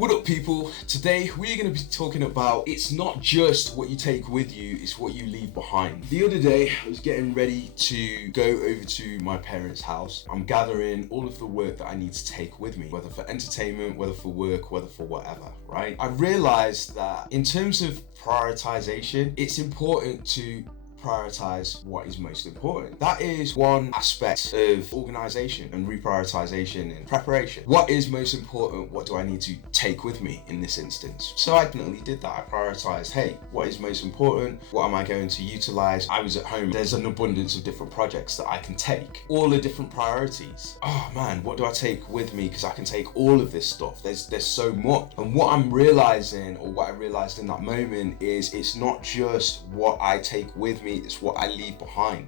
What up, people? Today we're going to be talking about it's not just what you take with you, it's what you leave behind. The other day I was getting ready to go over to my parents' house. I'm gathering all of the work that I need to take with me, whether for entertainment, whether for work, whether for whatever, right? I realized that in terms of prioritization, it's important to prioritize what is most important. That is one aspect of organization and reprioritization and preparation. What is most important? What do I need to take with me in this instance? So I definitely did that. I prioritized, hey, what is most important? What am I going to utilize? I was at home. There's an abundance of different projects that I can take. All the different priorities. Oh man, what do I take with me? Because I can take all of this stuff. There's so much. And what I'm realizing, or what I realized in that moment, is it's not just what I take with me, it's what I leave behind.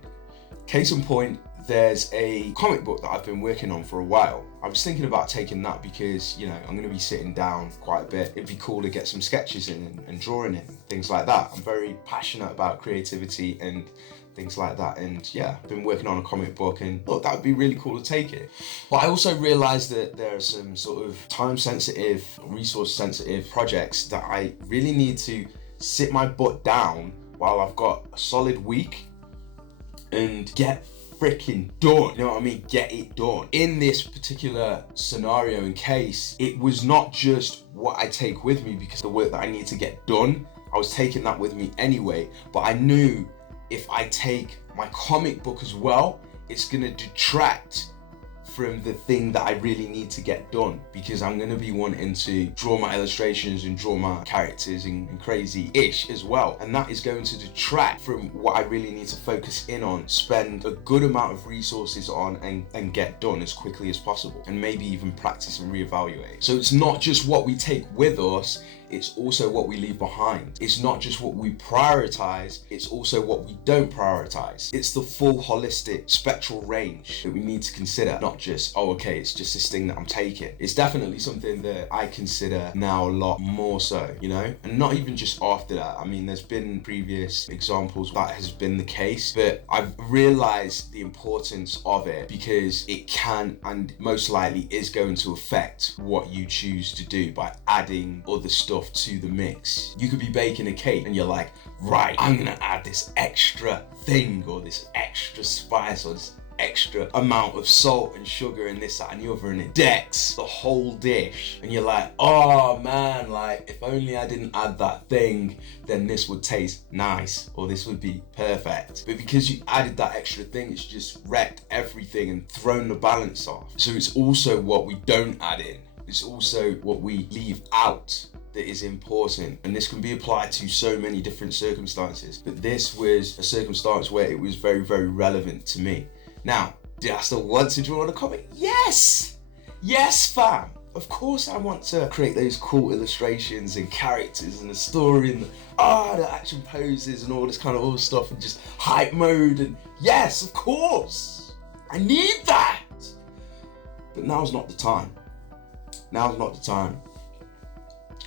Case in point, there's a comic book that I've been working on for a while. I was thinking about taking that because, you know, I'm going to be sitting down quite a bit. It'd be cool to get some sketches in and drawing in, things like that. I'm very passionate about creativity and things like that. And yeah, I've been working on a comic book and look, that would be really cool to take it. But I also realized that there are some sort of time sensitive, resource sensitive projects that I really need to sit my butt down while I've got a solid week and get freaking done. You know what I mean? Get it done. In this particular scenario and case, it was not just what I take with me because the work that I need to get done, I was taking that with me anyway, but I knew if I take my comic book as well, it's gonna detract from the thing that I really need to get done, because I'm gonna be wanting to draw my illustrations and draw my characters and crazy-ish as well. And that is going to detract from what I really need to focus in on, spend a good amount of resources on and get done as quickly as possible, and maybe even practice and reevaluate. So it's not just what we take with us, it's also what we leave behind. It's not just what we prioritize, it's also what we don't prioritize. It's the full holistic spectral range that we need to consider, not just, oh, okay, it's just this thing that I'm taking. It's definitely something that I consider now a lot more so, you know? And not even just after that. I mean, there's been previous examples that has been the case, but I've realized the importance of it because it can and most likely is going to affect what you choose to do by adding other stuff to the mix. You could be baking a cake and you're like, right, I'm gonna add this extra thing or this extra spice or this extra amount of salt and sugar and this, that and the other, and it decks the whole dish. And you're like, oh man, like if only I didn't add that thing, then this would taste nice or this would be perfect. But because you added that extra thing, it's just wrecked everything and thrown the balance off. So it's also what we don't add in. It's also what we leave out that is important, and this can be applied to so many different circumstances, but this was a circumstance where it was very, very relevant to me. Now, do I still want to draw on a comic? Yes fam, of course I want to create those cool illustrations and characters and the story and the action poses and all this kind of other stuff and just hype mode, and yes, of course I need that, but now's not the time.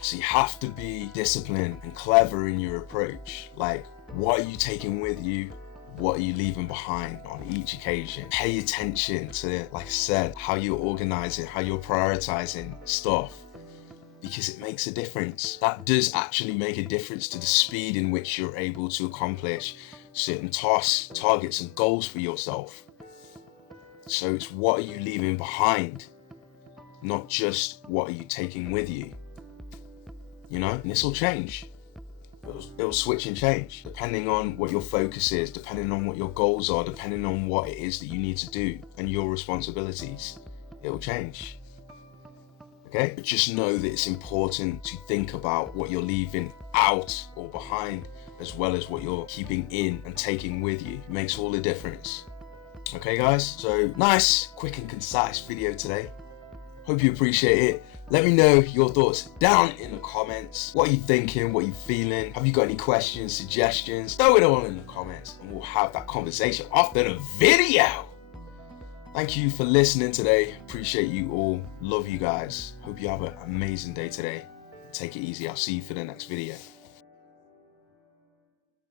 So you have to be disciplined and clever in your approach. Like, what are you taking with you? What are you leaving behind on each occasion? Pay attention to, like I said, how you're organizing, how you're prioritizing stuff, because it makes a difference. That does actually make a difference to the speed in which you're able to accomplish certain tasks, targets, and goals for yourself. So it's what are you leaving behind, not just what are you taking with you. You know, and this will change. It'll switch and change depending on what your focus is, depending on what your goals are, depending on what it is that you need to do and your responsibilities. It will change. Okay? But just know that it's important to think about what you're leaving out or behind, as well as what you're keeping in and taking with you. It makes all the difference. Okay, guys? So nice, quick and concise video today. Hope you appreciate it. Let me know your thoughts down in the comments. What are you thinking? What are you feeling? Have you got any questions, suggestions? Throw it all in the comments and we'll have that conversation after the video. Thank you for listening today. Appreciate you all. Love you guys. Hope you have an amazing day today. Take it easy. I'll see you for the next video.